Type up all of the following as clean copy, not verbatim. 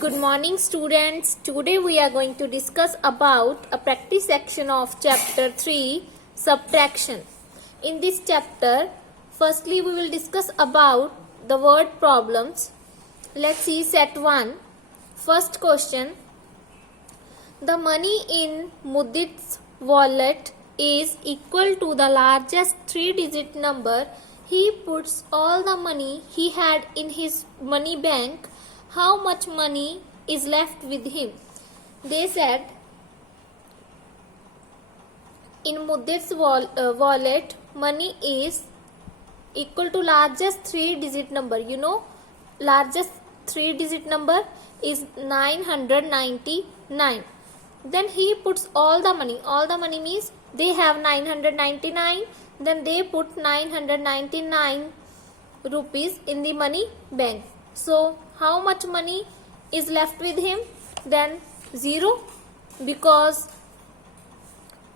Good morning students. Today we are going to discuss about a practice section of chapter 3 subtraction. In this chapter, firstly we will discuss about the word problems. Let's see set 1. First question. The money in Mudit's wallet is equal to the largest 3-digit number. He puts all the money he had in his money bank. How much money is left with him? They said in Mudit's wallet money is equal to largest 3-digit number. You know, largest 3-digit number is 999. Then he puts all the money. All the money means they have 999. Then they put 999 rupees in the money bank. So how much money is left with him? Then 0, because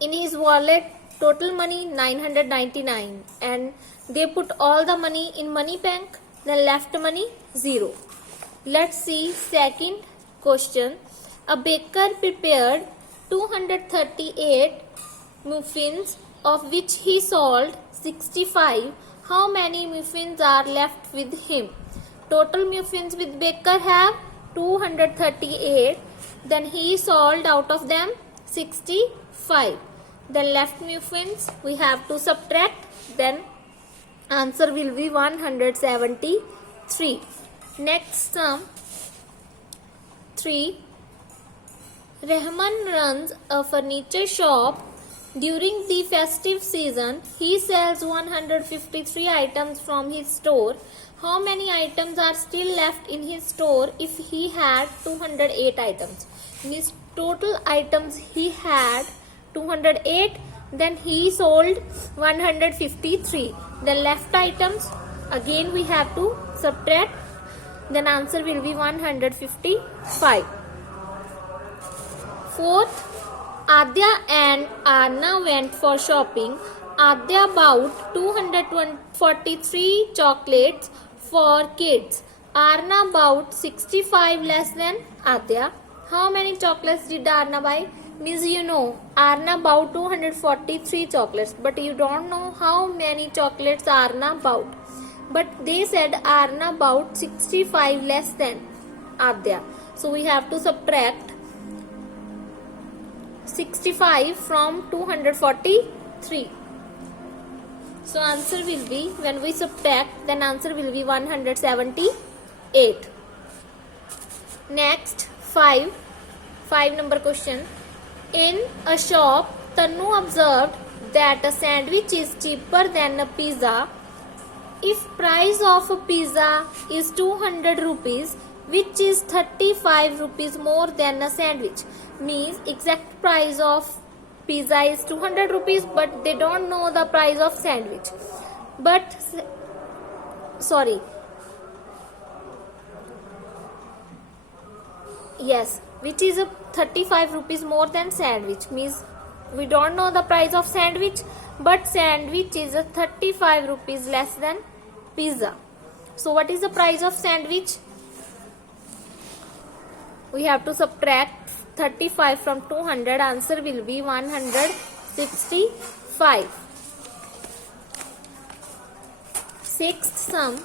in his wallet total money 999 and they put all the money in money bank, then left money 0. Let's see second question. A baker prepared 238 muffins of which he sold 65. How many muffins are left with him? Total muffins with baker have 238. Then he sold out of them 65. Then left muffins we have to subtract. Then answer will be 173. Next sum 3. Rahman runs a furniture shop. During the festive season, he sells 153 items from his store. How many items are still left in his store if he had 208 items? Means total items he had 208, then he sold 153. Then left items, again we have to subtract. Then answer will be 155. Fourth, Adya and Arna went for shopping. Adya bought 243 chocolates for kids. Arna bought 65 less than Adya. How many chocolates did Arna buy? Means you know, Arna bought 243 chocolates, but you don't know how many chocolates Arna bought. But they said Arna bought 65 less than Adya. So we have to subtract 65 from 243. So answer will be, when we subtract, then answer will be 178. Next 5 number question. In a shop, Tanu observed that a sandwich is cheaper than a pizza. If price of a pizza is 200 rupees, which is 35 rupees more than a sandwich? Means exact price of pizza is 200 rupees, but they don't know the price of sandwich. But sorry, yes, which is a 35 rupees more than sandwich. Means we don't know the price of sandwich, but sandwich is a 35 rupees less than pizza. So what is the price of sandwich? We have to subtract 35 from 200. Answer will be 165. Sixth sum.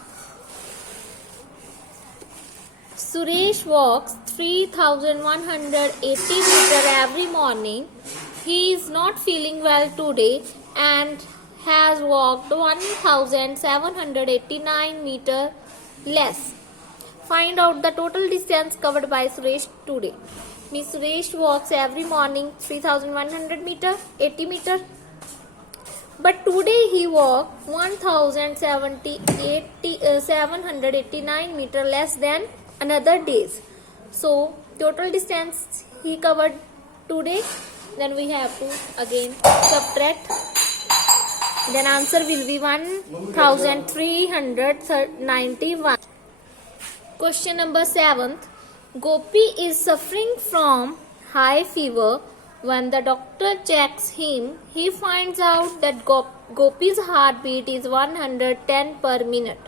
Suresh walks 3180 meters every morning. He is not feeling well today and has walked 1789 meters less. Find out the total distance covered by Suresh today. Means Suresh walks every morning 3100 meters, 80 meters. But today he walked 1789 meters less than another days. So total distance he covered today. Then we have to again subtract. Then answer will be 1391. Question number 7. Gopi is suffering from high fever. When the doctor checks him, he finds out that Gopi's heartbeat is 110 per minute.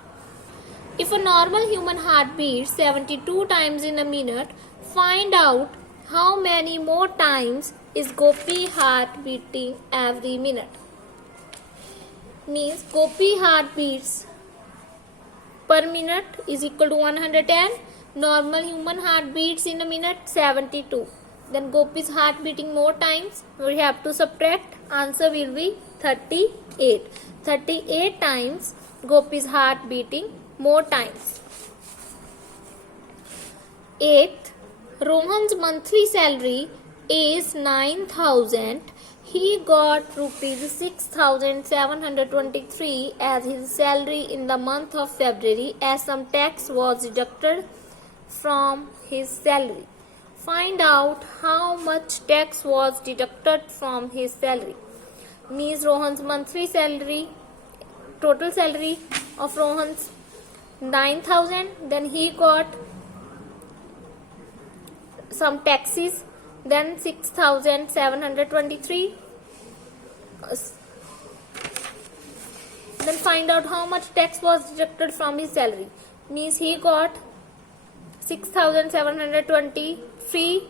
If a normal human heart beats 72 times in a minute, find out how many more times is Gopi heart beating every minute. Means Gopi heart beats per minute is equal to 110. Normal human heart beats in a minute 72. Then Gopi's heart beating more times. We have to subtract. Answer will be 38. 38 times Gopi's heart beating more times. 8th, Rohan's monthly salary is 9,000. He got rupees 6,723 as his salary in the month of February, as some tax was deducted from his salary. Find out how much tax was deducted from his salary. Means Rohan's monthly salary, total salary of Rohan's 9,000. Then he got some taxes, then 6,723. Then find out how much tax was deducted from his salary. Means he got 6,723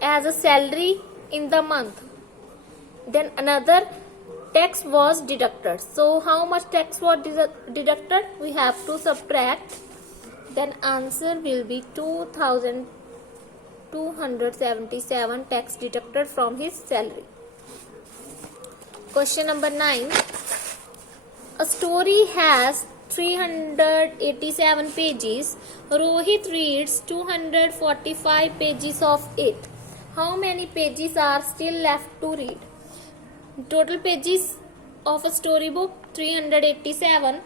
as a salary in the month. Then another tax was deducted. So how much tax was deducted? We have to subtract. Then answer will be 2,277 tax deducted from his salary. Question number 9. A story has 387 pages. Rohit reads 245 pages of it. How many pages are still left to read? Total pages of a storybook 387.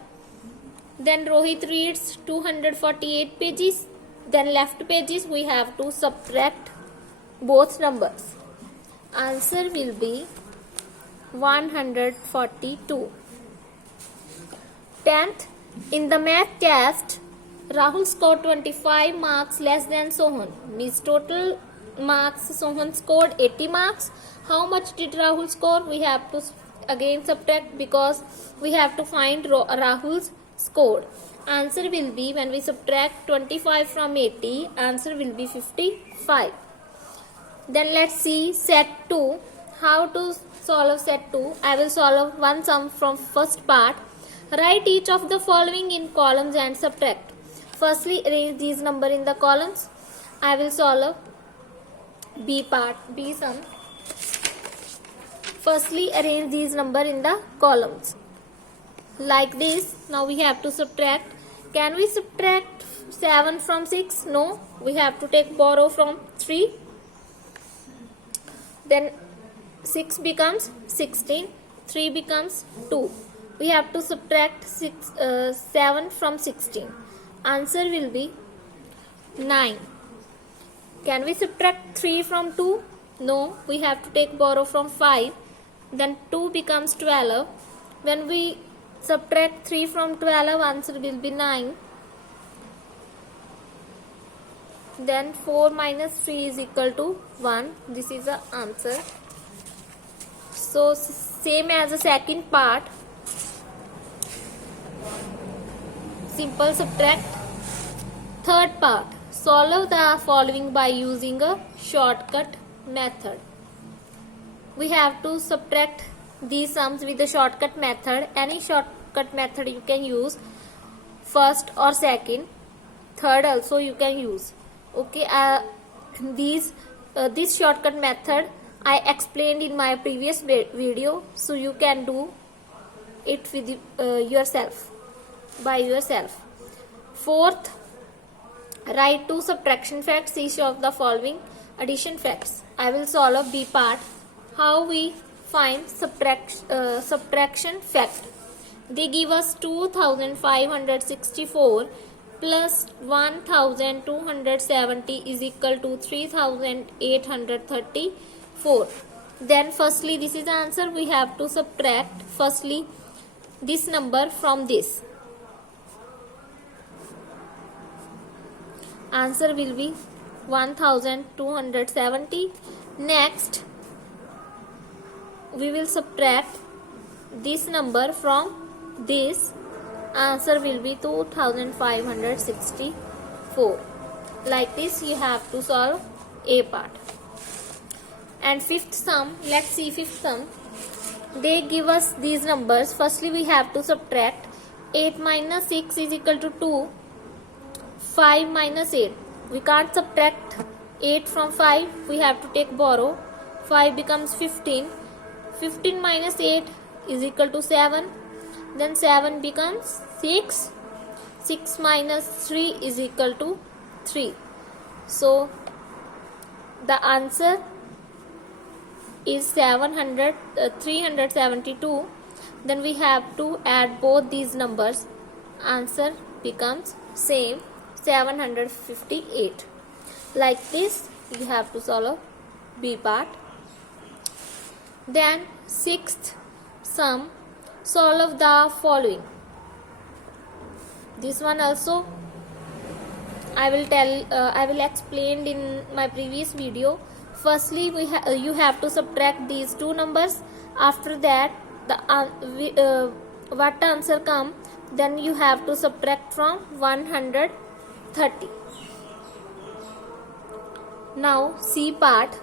Then Rohit reads 248 pages. Then left pages we have to subtract both numbers. Answer will be 142. 10th, in the math test, Rahul scored 25 marks less than Sohan. Means total marks Sohan scored 80 marks. How much did Rahul score? We have to again subtract because we have to find Rahul's score. Answer will be, when we subtract 25 from 80, answer will be 55. Then let's see set 2. How to solve set 2? I will solve one sum from first part. Write each of the following in columns and subtract. Firstly, arrange these numbers in the columns. I will solve B part, B sum. Firstly, arrange these numbers in the columns. Like this. Now we have to subtract. Can we subtract 7 from 6? No. We have to take borrow from 3. Then 6 becomes 16. 3 becomes 2. We have to subtract 7 from 16. Answer will be 9. Can we subtract 3 from 2? No. We have to take borrow from 5. Then 2 becomes 12. When we subtract 3 from 12, answer will be 9. Then 4 minus 3 is equal to 1. This is the answer. So same as the second part. Simple subtract. Third part. Solve the following by using a shortcut method. We have to subtract these sums with the shortcut method. Any shortcut method you can use. First or second. Third also you can use. Okay. This shortcut method I explained in my previous video. So you can do it with yourself. By yourself. Fourth, write 2 subtraction facts, each of the following addition facts. I will solve B part. How we find subtraction fact. They give us 2,564 plus 1,270 is equal to 3,834. Then firstly, this is the answer. We have to subtract firstly this number from this. Answer will be 1,270. Next, we will subtract this number from this. answer will be 2564. Like this you have to solve A part. And fifth sum, let's see fifth sum. They give us these numbers. Firstly we have to subtract 8 minus 6 is equal to 2. 5 minus 8. We can't subtract 8 from 5. We have to take borrow. 5 becomes 15. 15 minus 8 is equal to 7. Then 7 becomes 6. 6 minus 3 is equal to 3. So the answer is 372. Then we have to add both these numbers. Answer becomes same, 758. Like this you have to solve B part. Then sixth sum, solve the following. This one also I will explain in my previous video. Firstly you have to subtract these two numbers. After that what answer come, then you have to subtract from 130. Now C part.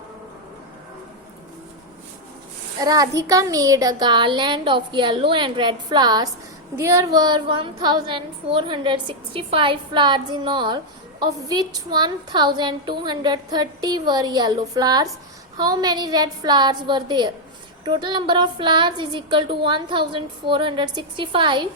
Radhika made a garland of yellow and red flowers. There were 1465 flowers in all, of which 1230 were yellow flowers. How many red flowers were there? Total number of flowers is equal to 1465.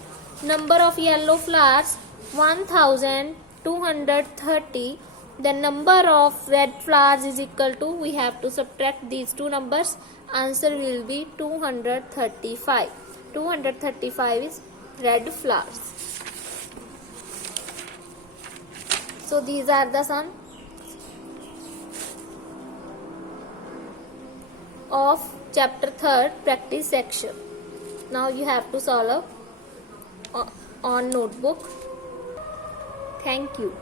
Number of yellow flowers 1230. The number of red flowers is equal to, we have to subtract these two numbers. Answer will be 235. 235 is red flowers. So these are the sum of chapter 3rd practice section. Now you have to solve on notebook. Thank you.